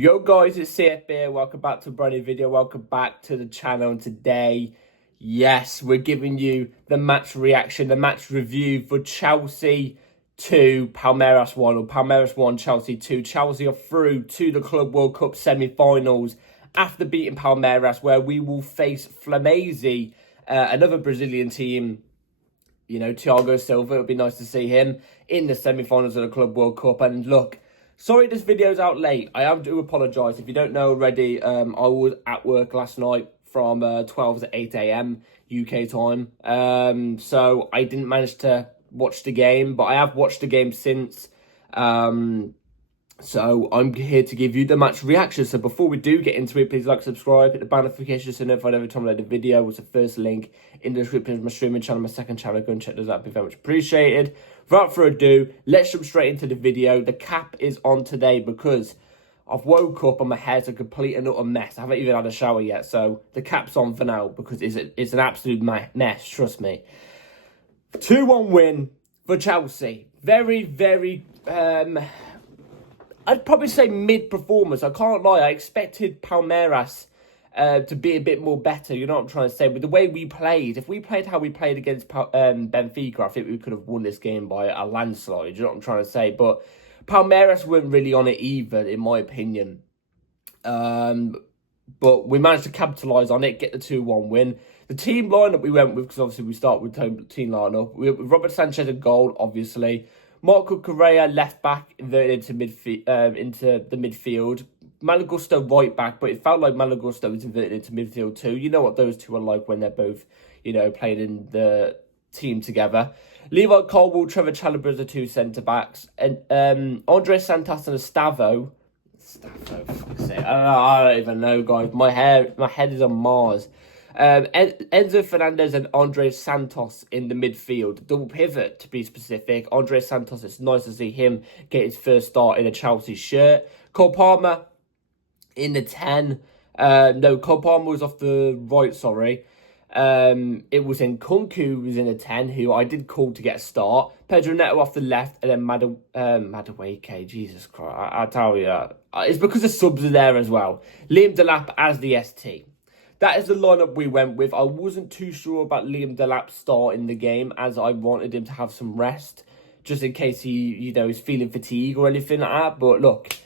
Yo guys, it's CF here. Welcome back to a brand new video. Welcome back to the channel. And today, yes, we're giving you the match reaction, the match review for Chelsea 2, Palmeiras 1, or Palmeiras 1, Chelsea 2. Chelsea are through to the Club World Cup semi-finals after beating Palmeiras, where we will face Flamengo, another Brazilian team. You know, Thiago Silva, it would be nice to see him in the semi-finals of the Club World Cup. And look, sorry this video's out late. I do apologise. If you don't know already, I was at work last night from 12 to 8 a.m. UK time. So I didn't manage to watch the game, but I have watched the game since. So I'm here to give you the match reaction. So before we do get into it, please like, subscribe, hit the bell notification so notified every time I load a video. It's the first link in the description of my streaming channel, my second channel. Go and check those out. It'd be very much appreciated. Without further ado, let's jump straight into the video. The cap is on today because I've woke up and my hair's a complete and utter mess. I haven't even had a shower yet, so the cap's on for now because it's an absolute mess, trust me. 2-1 win for Chelsea. Very, very... I'd probably say mid-performance. I can't lie. I expected Palmeiras to be a bit more better. You know what I'm trying to say? With the way we played, if we played how we played against Benfica, I think we could have won this game by a landslide. You know what I'm trying to say? But Palmeiras weren't really on it either, in my opinion. But we managed to capitalise on it, get the 2-1 win. The team lineup we went with, because obviously we start with team lineup. We with Robert Sanchez in goal, obviously. Marco Correa left back, inverted into the midfield. Malagusto right back, but it felt like Malagusto was inverted into midfield too. You know what those two are like when they're both, you know, playing in the team together. Levi Colwill, Trevor Chalobah as the two centre backs, and Andre Santos and Estavo. Fuck's sake. I don't even know, guys. My head is on Mars. Enzo Fernandez and Andre Santos in the midfield. Double pivot, to be specific. Andre Santos, it's nice to see him get his first start in a Chelsea shirt. Cole Palmer in the 10. No, Cole Palmer was off the right, sorry. It was Nkunku who was in the 10, who I did call to get a start. Pedro Neto off the left, and then Madueke. Jesus Christ, I tell you. It's because the subs are there as well. Liam Delap as the ST. That is the lineup we went with. I wasn't too sure about Liam Delap starting the game, as I wanted him to have some rest, just in case he, you know, is feeling fatigue or anything like that. But look,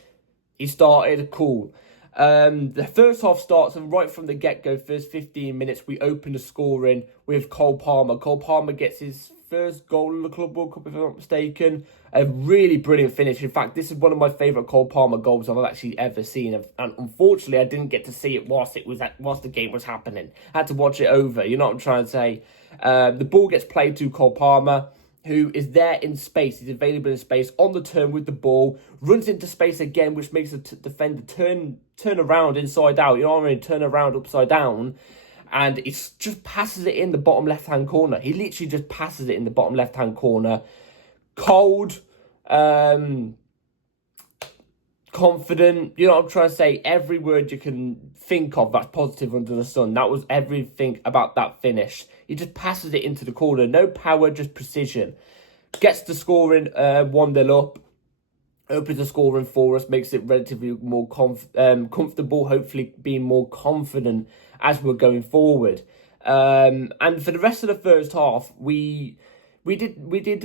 he started, cool. The first half starts, and right from the get-go, first 15 minutes, we open the scoring with Cole Palmer. Cole Palmer gets his first goal in the Club World Cup, if I'm not mistaken. A really brilliant finish. In fact, this is one of my favourite Cole Palmer goals I've actually ever seen. And unfortunately, I didn't get to see it whilst the game was happening. I had to watch it over. You know what I'm trying to say? The ball gets played to Cole Palmer, who is there in space. He's available in space on the turn with the ball. Runs into space again, which makes the defender turn around inside out. You know what I mean? Turn around upside down. And he just passes it in the bottom left-hand corner. He literally just passes it in the bottom left-hand corner. Cold, confident. You know what I'm trying to say? Every word you can think of that's positive under the sun. That was everything about that finish. He just passes it into the corner. No power, just precision. Gets the scoring 1-0 up. Opens the scoring for us. Makes it relatively more comfortable. Hopefully being more confident as we're going forward. And for the rest of the first half, we did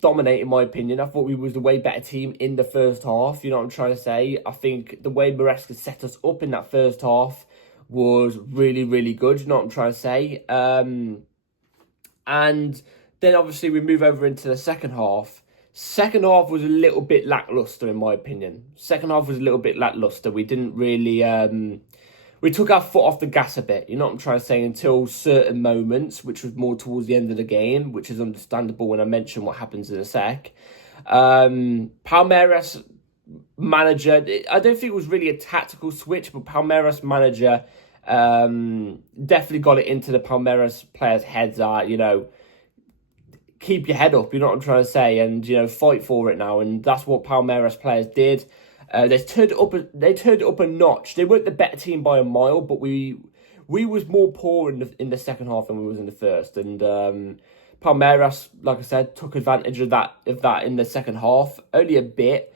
dominate, in my opinion. I thought we was the way better team in the first half. You know what I'm trying to say? I think the way Maresca set us up in that first half was really, really good. You know what I'm trying to say? And then obviously we move over into the second half. Second half was a little bit lackluster, in my opinion. Second half was a little bit lackluster. We didn't really... we took our foot off the gas a bit, you know what I'm trying to say, until certain moments, which was more towards the end of the game, which is understandable when I mention what happens in a sec. Palmeiras manager, I don't think it was really a tactical switch, but Palmeiras manager definitely got it into the Palmeiras players' heads that, you know, keep your head up, you know what I'm trying to say, and, you know, fight for it now, and that's what Palmeiras players did. They turned it up a notch. They weren't the better team by a mile, but we was more poor in the second half than we was in the first. And Palmeiras, like I said, took advantage of that in the second half, only a bit.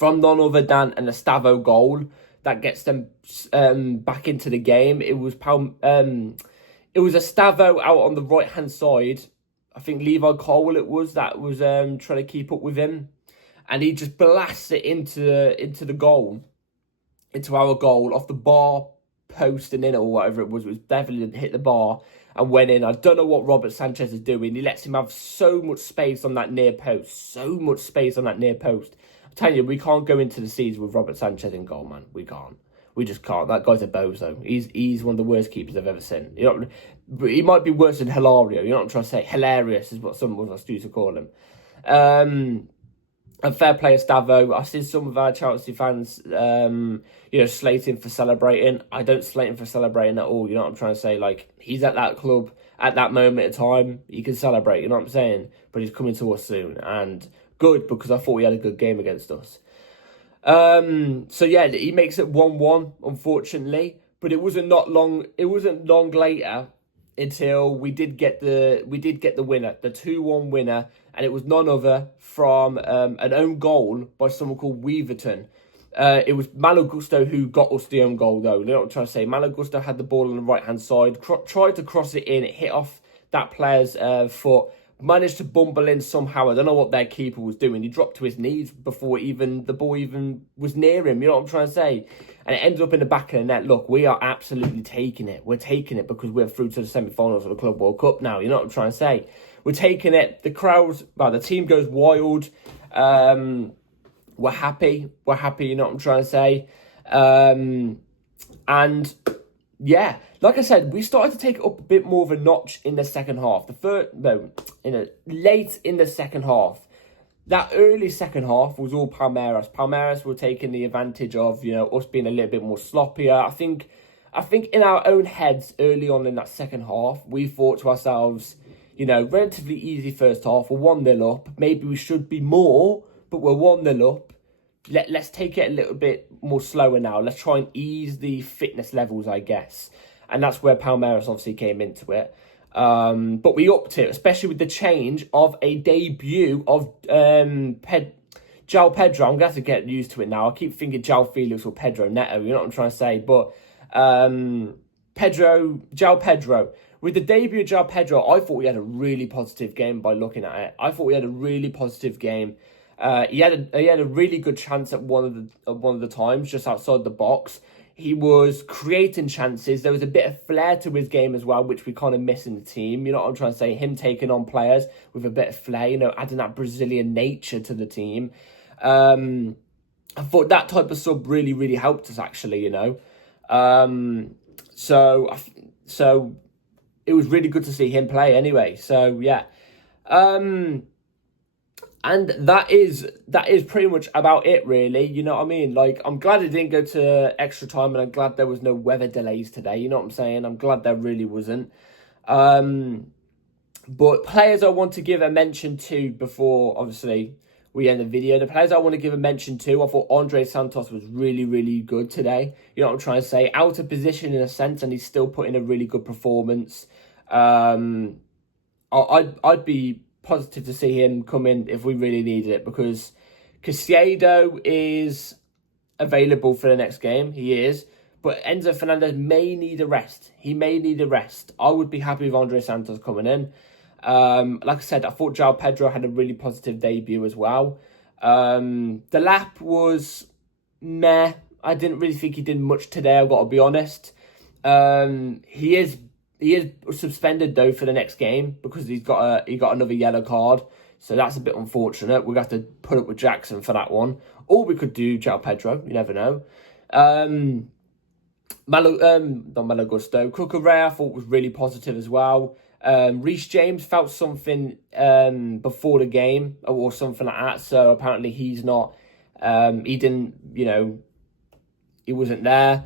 from none other than an Estavo goal that gets them back into the game. It was Estavo out on the right-hand side. I think Levi Cole that was trying to keep up with him. And he just blasts it into the goal, into our goal, off the bar post and in or whatever it was. It was definitely hit the bar and went in. I don't know what Robert Sanchez is doing. He lets him have so much space on that near post. I'm telling you, we can't go into the season with Robert Sanchez in goal, man. We can't. We just can't. That guy's a bozo. He's one of the worst keepers I've ever seen. He might be worse than Hilario. You know what I'm trying to say? Hilarious is what some of us used to call him. And fair play Estavo. I see some of our Chelsea fans, slating for celebrating. I don't slate him for celebrating at all. You know what I'm trying to say? Like, he's at that club at that moment in time. He can celebrate. You know what I'm saying? But he's coming to us soon, and good, because I thought he had a good game against us. So yeah, he makes it 1-1, unfortunately. But it wasn't long later until we did get the winner, the 2-1 winner, and it was none other from an own goal by someone called Weaverton. It was Malo Gusto who got us the own goal, though. You know what I'm trying to say? Malo Gusto had the ball on the right-hand side, tried to cross it in, it hit off that player's foot, managed to bumble in somehow. I don't know what their keeper was doing. He dropped to his knees before the ball even was near him. You know what I'm trying to say? And it ended up in the back of the net. Look, we are absolutely taking it. We're taking it because we're through to the semi-finals of the Club World Cup now. You know what I'm trying to say? We're taking it. The crowds, the team goes wild. We're happy. You know what I'm trying to say? And yeah, like I said, we started to take it up a bit more of a notch in the second half. Late in the second half. That early second half was all Palmeiras. Palmeiras were taking the advantage of, us being a little bit more sloppier. I think in our own heads early on in that second half, we thought to ourselves, relatively easy first half. We're 1-0 up. Maybe we should be more, but we're 1-0 up. Let's take it a little bit more slower now. Let's try and ease the fitness levels, I guess. And that's where Palmeiras obviously came into it. But we upped it, especially with the change of a debut of Joao Pedro. I'm going to have to get used to it now. I keep thinking Joao Felix or Pedro Neto, you know what I'm trying to say? But Joao Pedro. With the debut of Joao Pedro, I thought we had a really positive game by looking at it. I thought we had a really positive game. He had a really good chance at one of the times just outside the box. He was creating chances. There was a bit of flair to his game as well, which we kind of miss in the team. You know what I'm trying to say? Him taking on players with a bit of flair, adding that Brazilian nature to the team. I thought that type of sub really, really helped us, actually, So it was really good to see him play anyway. So, yeah. And that is pretty much about it, really. You know what I mean? Like, I'm glad it didn't go to extra time, and I'm glad there was no weather delays today. You know what I'm saying? I'm glad there really wasn't. But players I want to give a mention to before, obviously, we end the video. The players I want to give a mention to, I thought Andre Santos was really, really good today. You know what I'm trying to say? Out of position in a sense, and he's still putting a really good performance. I'd be positive to see him come in if we really needed it, because Caicedo is available for the next game. He is. But Enzo Fernandez may need a rest. I would be happy with Andre Santos coming in. Like I said, I thought Joao Pedro had a really positive debut as well. The lap was meh. I didn't really think he did much today, I've got to be honest. He is suspended though for the next game because he got another yellow card. So that's a bit unfortunate. We're going to have to put up with Jackson for that one. Or we could do Joao Pedro. You never know. Not Malo Gusto. Cucurella I thought was really positive as well. Reece James felt something before the game or something like that. So apparently he's not. He didn't. He wasn't there.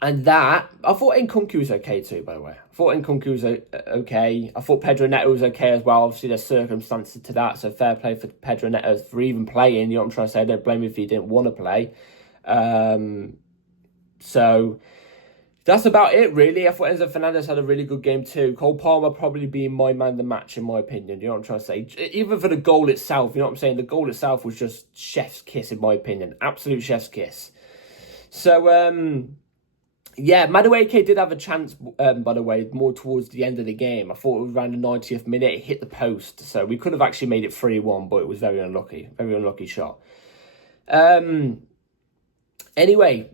And that, I thought Nkunku was okay too, by the way. I thought Nkunku was okay. I thought Pedro Neto was okay as well. Obviously, there's circumstances to that. So fair play for Pedro Neto for even playing. You know what I'm trying to say? I don't blame him if he didn't want to play. So that's about it, really. I thought Enzo Fernandez had a really good game too. Cole Palmer probably being my man of the match, in my opinion. You know what I'm trying to say? Even for the goal itself, you know what I'm saying? The goal itself was just chef's kiss, in my opinion. Absolute chef's kiss. So, yeah, Madueke did have a chance, by the way, more towards the end of the game. I thought it was around the 90th minute. It hit the post. So we could have actually made it 3-1, but it was very unlucky. Very unlucky shot. Anyway,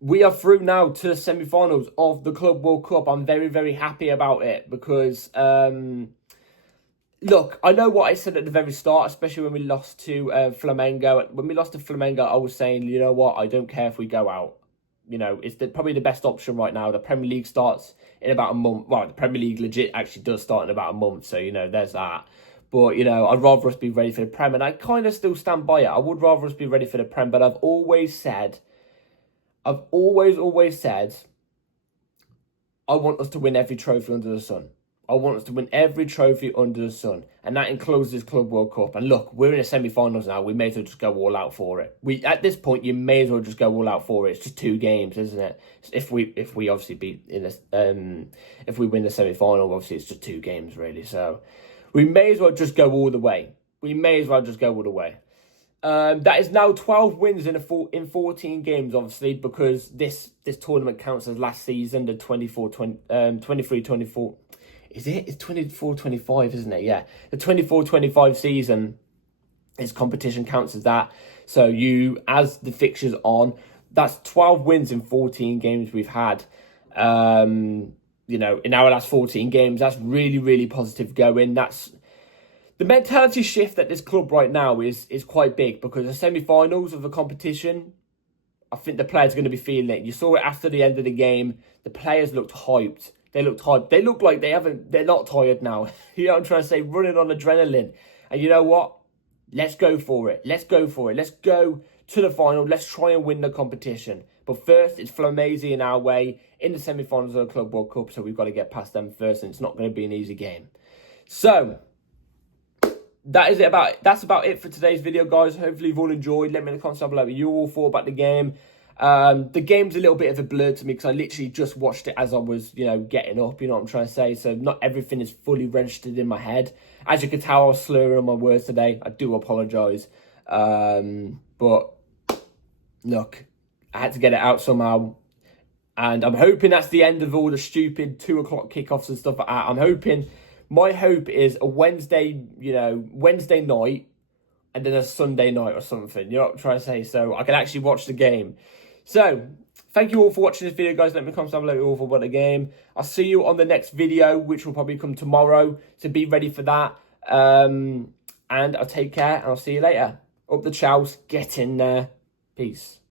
we are through now to the semi-finals of the Club World Cup. I'm very, very happy about it because, look, I know what I said at the very start, especially when we lost to Flamengo. When we lost to Flamengo, I was saying, you know what, I don't care if we go out. You know, it's probably the best option right now. The Premier League starts in about a month. Well, the Premier League legit actually does start in about a month. So, you know, there's that. But, you know, I'd rather us be ready for the Prem. And I kind of still stand by it. I would rather us be ready for the Prem. But I've always said, I want us to win every trophy under the sun. I want us to win every trophy under the sun. And that includes this Club World Cup. And look, we're in the semi-finals now. We may as well just go all out for it. At this point, you may as well just go all out for it. It's just 2 games, isn't it? If we obviously beat in this, if we win the semi-final, obviously it's just 2 games really. So we may as well just go all the way. That is now 12 wins in 14 games, obviously, because this tournament counts as last season, the 23-24. Is it? It's 24-25, isn't it? Yeah. The 24-25 season, its competition counts as that. So as the fixtures on, that's 12 wins in 14 games we've had. You know, in our last 14 games, that's really, really positive going. That's the mentality shift at this club right now is quite big because the semi-finals of the competition, I think the players are going to be feeling it. You saw it after the end of the game. The players looked hyped. They look like they're not tired now. You know what I'm trying to say? Running on adrenaline. And you know what? Let's go for it. Let's go to the final. Let's try and win the competition. But first, it's Flamengo in our way in the semi-finals of the Club World Cup. So we've got to get past them first. And it's not going to be an easy game. So that's about it for today's video, guys. Hopefully you've all enjoyed. Let me in the comments down below what you all thought about the game. The game's a little bit of a blur to me because I literally just watched it as I was, you know, getting up, you know what I'm trying to say? So not everything is fully registered in my head. As you can tell, I was slurring on my words today. I do apologise. But look, I had to get it out somehow. And I'm hoping that's the end of all the stupid 2 o'clock kickoffs and stuff like that. My hope is a Wednesday night and then a Sunday night or something. You know what I'm trying to say? So I can actually watch the game. So, thank you all for watching this video, guys. Let me comment down below what you all thought about the game. I'll see you on the next video, which will probably come tomorrow. So be ready for that. And I'll take care and I'll see you later. Up the chows. Get in there. Peace.